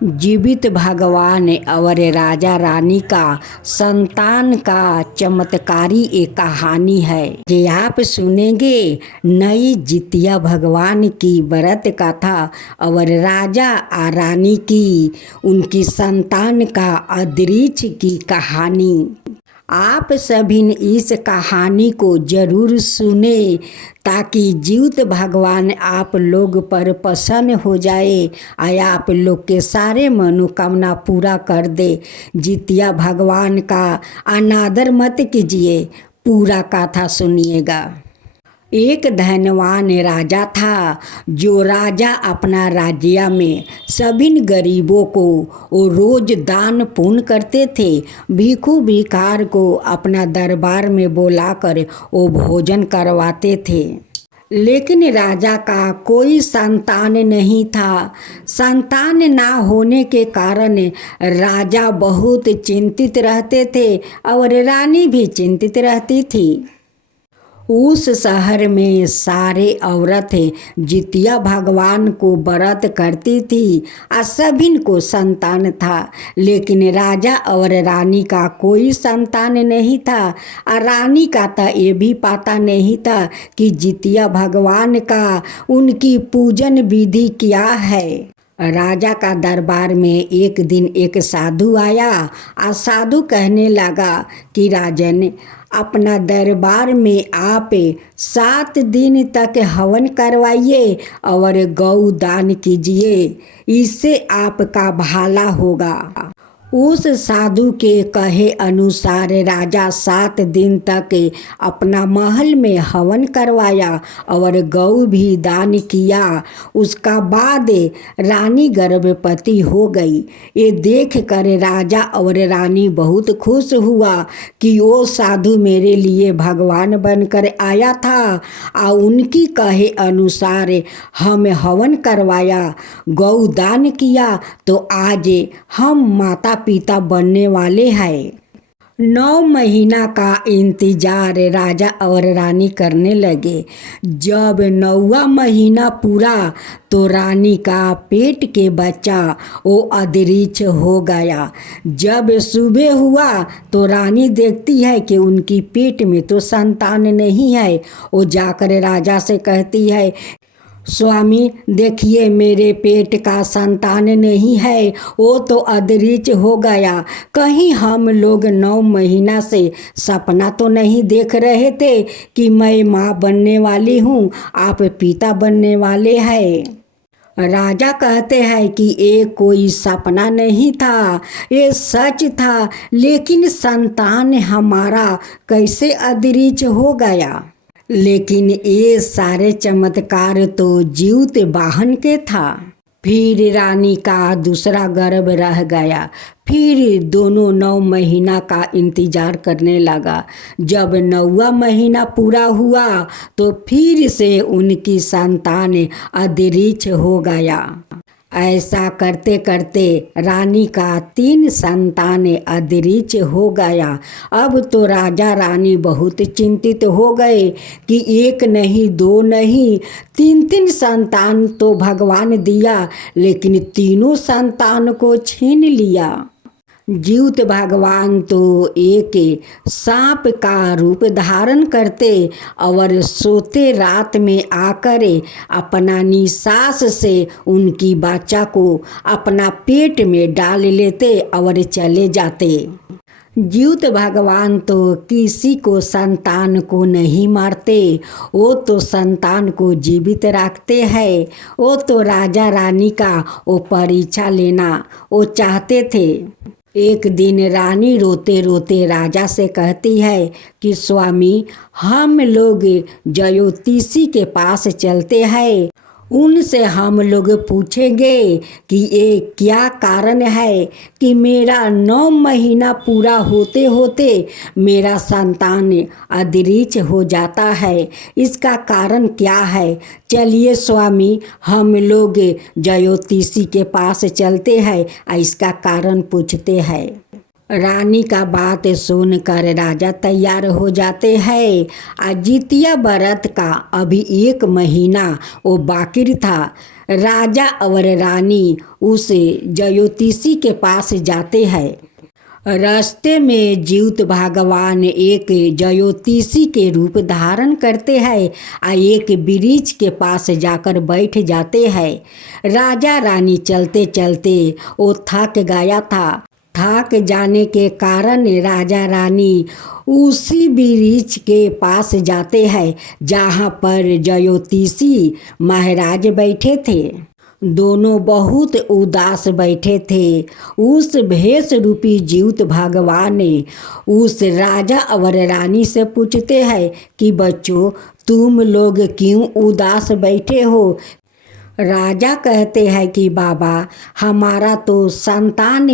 जीवित भगवान और राजा रानी का संतान का चमत्कारी एक कहानी है जे आप सुनेंगे। नई जितिया भगवान की व्रत कथा और राजा और रानी की उनकी संतान का अदृश्य की कहानी। आप सभी इस कहानी को जरूर सुने ताकि जीवित भगवान आप लोग पर प्रसन्न हो जाए और आप लोग के सारे मनोकामना पूरा कर दे। जितिया भगवान का अनादर मत कीजिए, पूरा कथा सुनिएगा। एक धनवान राजा था। जो राजा अपना राज्य में सभी गरीबों को वो रोज दान पुण्य करते थे। भिखू भिखार को अपना दरबार में बुलाकर वो भोजन करवाते थे। लेकिन राजा का कोई संतान नहीं था। संतान ना होने के कारण राजा बहुत चिंतित रहते थे और रानी भी चिंतित रहती थी। उस शहर में सारे औरतें जितिया भगवान को व्रत करती थी और सभी को संतान था। लेकिन राजा और रानी का कोई संतान नहीं था और रानी का तो ये भी पता नहीं था कि जितिया भगवान का उनकी पूजन विधि क्या है। राजा का दरबार में एक दिन एक साधु आया और साधु कहने लगा कि राजन, अपना दरबार में आप 7 दिन तक हवन करवाइए और गौ दान कीजिए, इससे आपका भला होगा। उस साधु के कहे अनुसार राजा 7 दिन तक अपना महल में हवन करवाया और गौ भी दान किया। उसका बाद रानी गर्भवती हो गई। ये देख कर राजा और रानी बहुत खुश हुआ कि वो साधु मेरे लिए भगवान बनकर आया था और उनकी कहे अनुसार हम हवन करवाया, गौ दान किया, तो आज हम माता पिता बनने वाले हैं। 9 महीना का इंतजार राजा और रानी करने लगे। जब 9वां महीना पूरा तो रानी का पेट के बच्चा वो अदृश्य हो गया। जब सुबह हुआ तो रानी देखती है कि उनकी पेट में तो संतान नहीं है। वो जाकर राजा से कहती है, स्वामी देखिए, मेरे पेट का संतान नहीं है, वो तो अदृश्य हो गया। कहीं हम लोग 9 महीना से सपना तो नहीं देख रहे थे कि मैं माँ बनने वाली हूँ, आप पिता बनने वाले हैं। राजा कहते हैं कि ये कोई सपना नहीं था, ये सच था। लेकिन संतान हमारा कैसे अदृश्य हो गया? लेकिन ये सारे चमत्कार तो जीवित वाहन के था। फिर रानी का दूसरा गर्भ रह गया। फिर दोनों 9 महीना का इंतजार करने लगा। जब 9वां महीना पूरा हुआ तो फिर से उनकी संतान अदृश्य हो गया। ऐसा करते करते रानी का 3 संतान अदृश्य हो गया। अब तो राजा रानी बहुत चिंतित हो गए कि 1 नहीं, 2 नहीं, 3 संतान तो भगवान दिया, लेकिन तीनों संतान को छीन लिया। जीवित भगवान तो एक सांप का रूप धारण करते और सोते रात में आकर अपना निश्वास से उनकी बच्चा को अपना पेट में डाल लेते और चले जाते। जीवित भगवान तो किसी को संतान को नहीं मारते, वो तो संतान को जीवित रखते हैं। वो तो राजा रानी का वो परीक्षा लेना वो चाहते थे। एक दिन रानी रोते रोते राजा से कहती है कि स्वामी, हम लोग ज्योतिषी के पास चलते हैं, उनसे हम लोग पूछेंगे कि ये क्या कारण है कि मेरा 9 महीना पूरा होते होते मेरा संतान अदृश्य हो जाता है, इसका कारण क्या है। चलिए स्वामी, हम लोग ज्योतिषी के पास चलते हैं और इसका कारण पूछते हैं। रानी का बात सुनकर राजा तैयार हो जाते हैं। जितिया व्रत का अभी 1 महीना वो बाकी था। राजा और रानी उस ज्योतिषी के पास जाते हैं। रास्ते में ज्योत भगवान एक ज्योतिषी के रूप धारण करते हैं एक वृक्ष के पास जाकर बैठ जाते हैं। राजा रानी चलते चलते वो थक गया था। थक जाने के कारण राजा रानी उसी वृक्ष के पास जाते हैं जहाँ पर ज्योतिषी महाराज बैठे थे। दोनों बहुत उदास बैठे थे। उस भेष रूपी ज्योत भगवान उस राजा और रानी से पूछते हैं कि बच्चों, तुम लोग क्यों उदास बैठे हो। राजा कहते हैं कि बाबा, हमारा तो संतान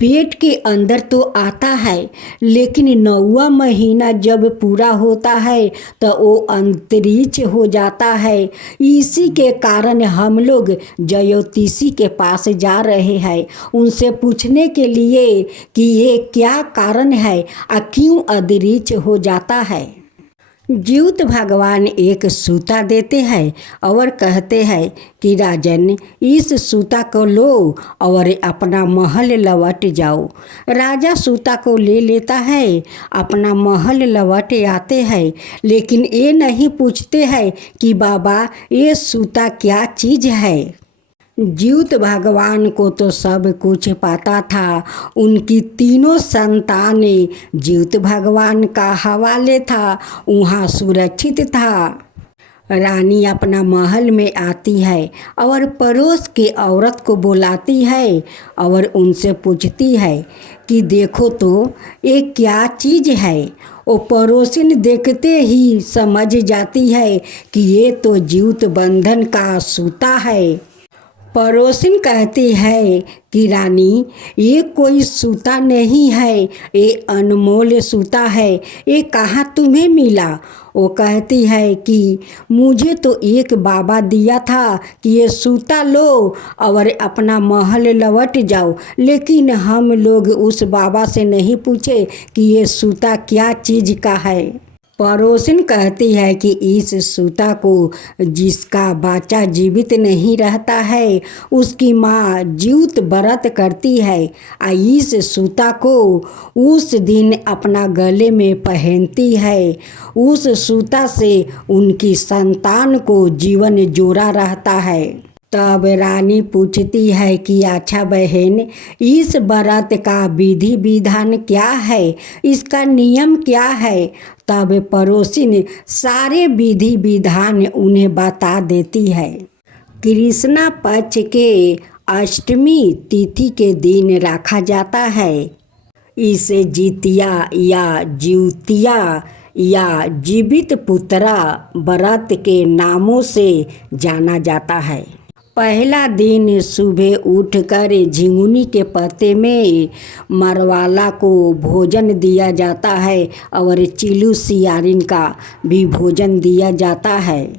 पेट के अंदर तो आता है, लेकिन 9वां महीना जब पूरा होता है तो वो अंतरिक्ष हो जाता है। इसी के कारण हम लोग ज्योतिषी के पास जा रहे हैं, उनसे पूछने के लिए कि ये क्या कारण है और क्यों अंतरिक्ष हो जाता है। ज्योत भगवान एक सूता देते हैं और कहते हैं कि राजन, इस सूता को लो और अपना महल लौट जाओ। राजा सूता को ले लेता है, अपना महल लौट आते हैं, लेकिन ये नहीं पूछते हैं कि बाबा ये सूता क्या चीज़ है। ज्योत भगवान को तो सब कुछ पता था। उनकी तीनों संतानें ज्योत भगवान का हवाले था, वहाँ सुरक्षित था। रानी अपना महल में आती है और पड़ोस के औरत को बुलाती है और उनसे पूछती है कि देखो तो ये क्या चीज़ है। वो पड़ोसिन देखते ही समझ जाती है कि ये तो ज्योत बंधन का सूता है। पड़ोसिन कहती है कि रानी, ये कोई सूता नहीं है, ये अनमोल सूता है, ये कहाँ तुम्हें मिला। वो कहती है कि मुझे तो एक बाबा दिया था कि ये सूता लो और अपना महल लौट जाओ, लेकिन हम लोग उस बाबा से नहीं पूछे कि ये सूता क्या चीज़ का है। पड़ोसिन कहती है कि इस सूता को जिसका बच्चा जीवित नहीं रहता है उसकी माँ ज्योत व्रत करती है इस सूता को उस दिन अपना गले में पहनती है। उस सूता से उनकी संतान को जीवन जोड़ा रहता है। तब रानी पूछती है कि अच्छा बहन, इस व्रत का विधि विधान क्या है, इसका नियम क्या है। तब पड़ोसिन सारे विधि विधान उन्हें बता देती है। कृष्णा पक्ष के अष्टमी तिथि के दिन रखा जाता है। इसे जितिया या ज्योतिया या जीवित पुत्रा व्रत के नामों से जाना जाता है। पहला दिन सुबह उठकर झिंगुनी के पत्ते में मरवाला को भोजन दिया जाता है और चिलू सियारिन का भी भोजन दिया जाता है।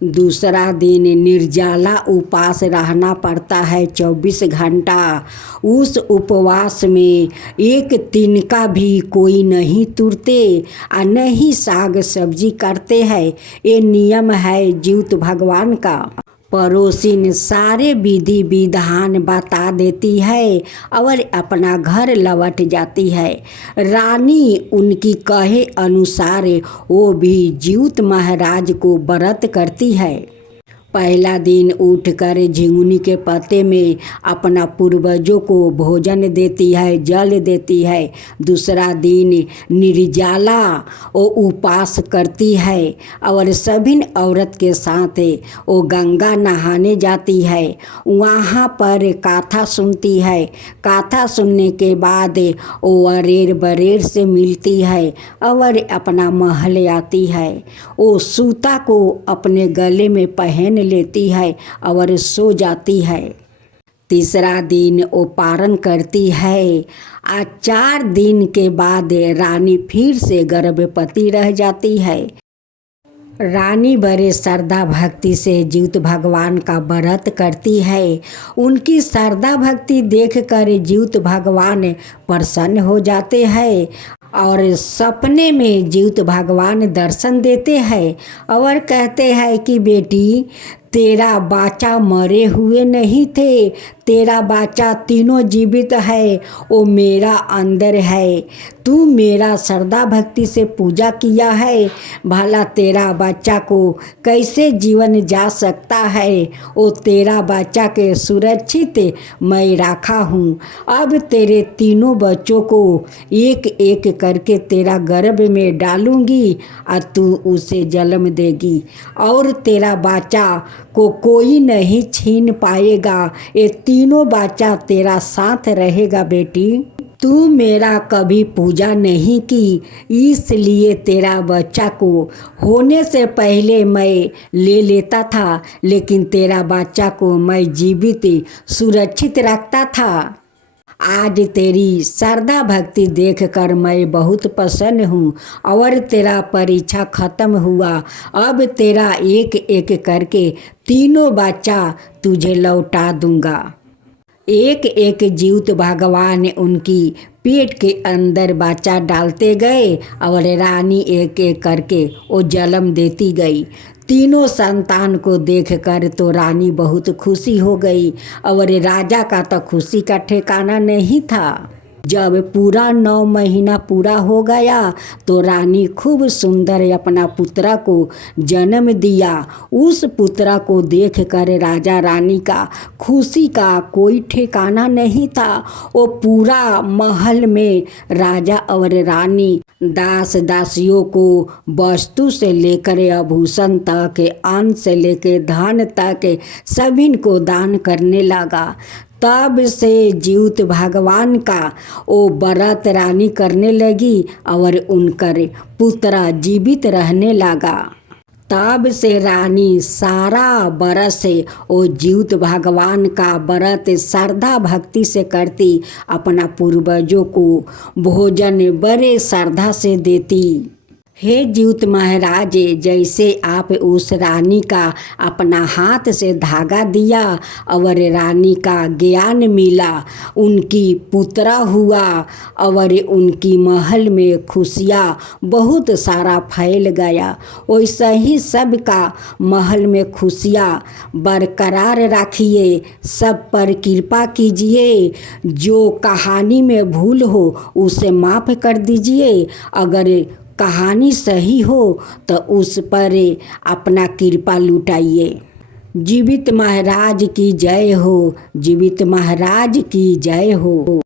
दूसरा दिन निर्जला उपवास रहना पड़ता है 24 घंटा। उस उपवास में एक तिनका भी कोई नहीं तुरते और न ही साग सब्जी करते हैं। ये नियम है ज्योत भगवान का। पड़ोसिन सारे विधि विधान बता देती है और अपना घर लौट जाती है। रानी उनकी कहे अनुसार वो भी ज्योत महाराज को व्रत करती है। पहला दिन उठकर झिंगुनी के पत्ते में अपना पूर्वजों को भोजन देती है, जल देती है। दूसरा दिन निर्जला वो उपवास करती है और सभी औरत के साथ वो गंगा नहाने जाती है। वहाँ पर कथा सुनती है। कथा सुनने के बाद वो अरेर बरेर से मिलती है और अपना महल आती है। वो सूता को अपने गले में पहन लेती है और सो जाती है। तीसरा दिन वो पारण करती है। 4 दिन के बाद रानी फिर से गर्भवती रह जाती है। रानी बड़े श्रद्धा भक्ति से जीवित भगवान का व्रत करती है। उनकी श्रद्धा भक्ति देखकर जीवित भगवान प्रसन्न हो जाते हैं और सपने में जीवित भगवान दर्शन देते हैं और कहते हैं कि बेटी, तेरा बच्चा मरे हुए नहीं थे, तेरा बच्चा तीनों जीवित है, वो मेरा अंदर है। तू मेरा श्रद्धा भक्ति से पूजा किया है, भला तेरा बच्चा को कैसे जीवन जा सकता है। वो तेरा बच्चा के सुरक्षित मैं रखा हूँ। अब तेरे तीनों बच्चों को एक एक करके तेरा गर्भ में डालूंगी और तू उसे जन्म देगी और तेरा बच्चा को कोई नहीं छीन पाएगा। ये तीनों बच्चा तेरा साथ रहेगा बेटी। तू मेरा कभी पूजा नहीं की, इसलिए तेरा बच्चा को होने से पहले मैं ले लेता था, लेकिन तेरा बच्चा को मैं जीवित सुरक्षित रखता था। आज तेरी श्रद्धा भक्ति देखकर मैं बहुत प्रसन्न हूँ और तेरा परीक्षा खत्म हुआ। अब तेरा एक एक करके तीनों बच्चा तुझे लौटा दूंगा। एक एक जीवित भगवान उनकी पेट के अंदर बच्चा डालते गए और रानी एक एक करके वो जन्म देती गई। तीनों संतान को देखकर तो रानी बहुत खुशी हो गई और राजा का तो खुशी का ठिकाना नहीं था। जब पूरा 9 महीना पूरा हो गया तो रानी खूब सुंदर अपना पुत्रा को जन्म दिया। उस पुत्रा को देखकर राजा रानी का खुशी का कोई ठिकाना नहीं था। वो पूरा महल में राजा और रानी दास दासियों को वस्तु से लेकर आभूषण तक, अन्न से लेकर धन तक सभी को दान करने लगा। तब से जीवित भगवान का वो व्रत रानी करने लगी और उनकर पुत्र जीवित रहने लगा। तब से रानी सारा बरस वो जीवित भगवान का व्रत श्रद्धा भक्ति से करती, अपना पूर्वजों को भोजन बड़े श्रद्धा से देती। हे जीवित महाराज, जैसे आप उस रानी का अपना हाथ से धागा दिया और रानी का ज्ञान मिला, उनकी पुत्रा हुआ और उनकी महल में खुशियाँ बहुत सारा फैल गया, वैसा ही सबका महल में खुशियाँ बरकरार रखिए। सब पर कृपा कीजिए। जो कहानी में भूल हो उसे माफ़ कर दीजिए। अगर कहानी सही हो तो उस पर अपना कृपा लुटाइए। जीवित महाराज की जय हो। जीवित महाराज की जय हो।